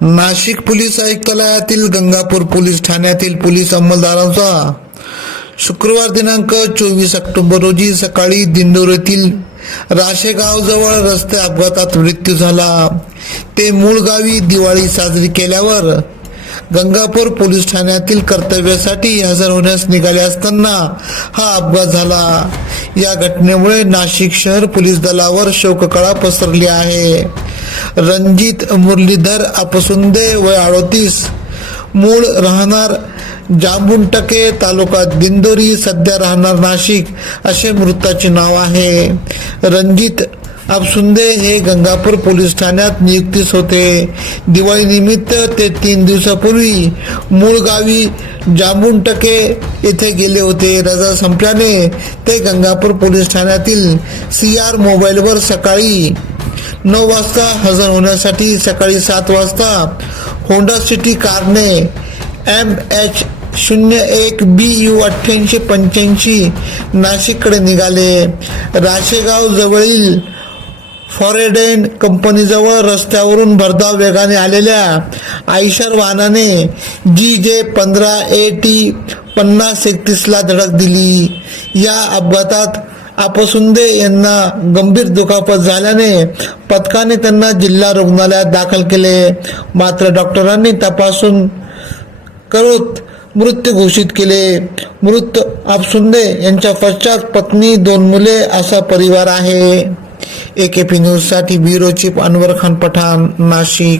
Nashik police आयुक्तालयातील Gangapur police ठाण्यातील police अंमलदारांचा शुक्रवार दिनांक चोवीस ऑक्टोबर रोजी सकाळी दिंडोर येथील राशेगाव जवळ रस्ते अपघातात मृत्यू झाला. ते मूळ गावी दिवाळी साजरी केल्यावर गंगापूर पोलीस ठाण्यातील कर्तव्यासाठी हजर होण्यास निघाले असताना हा अपघात झाला. या घटनेमुळे नाशिक शहर पोलीस दलावर शोककळा पसरली आहे. रणजित मुरलीधर अपसुंदे वय अडोतीस. मूळ राहणार जांबुंटके तालुका दिंदोरी सध्या राहणार नाशिक असे मृताचे नाव आहे. रणजित अपसुंदे हे गंगापूर पोलीस ठाण्यात नियुक्तीस होते. दिवाळीनिमित्त ते तीन दिवसापूर्वी मूळ गावी जांबुंटके येथे गेले होते. रजा संपल्याने ते गंगापूर पोलीस ठाण्यातील सी आर मोबाईलवर सकाळी नऊ वाजता हजर होण्यासाठी सकाळी सात वाजता होंडा सिटी कारने एम एच शून्य एक बी यू अठ्ठ्याऐंशी पंच्याऐंशी नाशिककडे निघाले. राशेगाव जवळील फॉरेडेन कंपनीजवळ रस्त्यावरून भरधाव वेगाने आलेल्या आयशर वाहनाने जी जे पंधरा ए टी पन्नास एकतीसला धडक दिली. या अपघातात अपसुंदे यांना गंभीर दुखापत झाल्याने पथकाने त्यांना जिल्हा रुग्णालयात दाखल केले. मात्र डॉक्टरांनी तपासून करत मृत्यू घोषित केले. मृत आपसुंदे यांच्या पश्चात पत्नी दोन मुले असा परिवार आहे. ए के पी न्यूजसाठी ब्युरो चीफ अनवर खान पठाण नाशिक.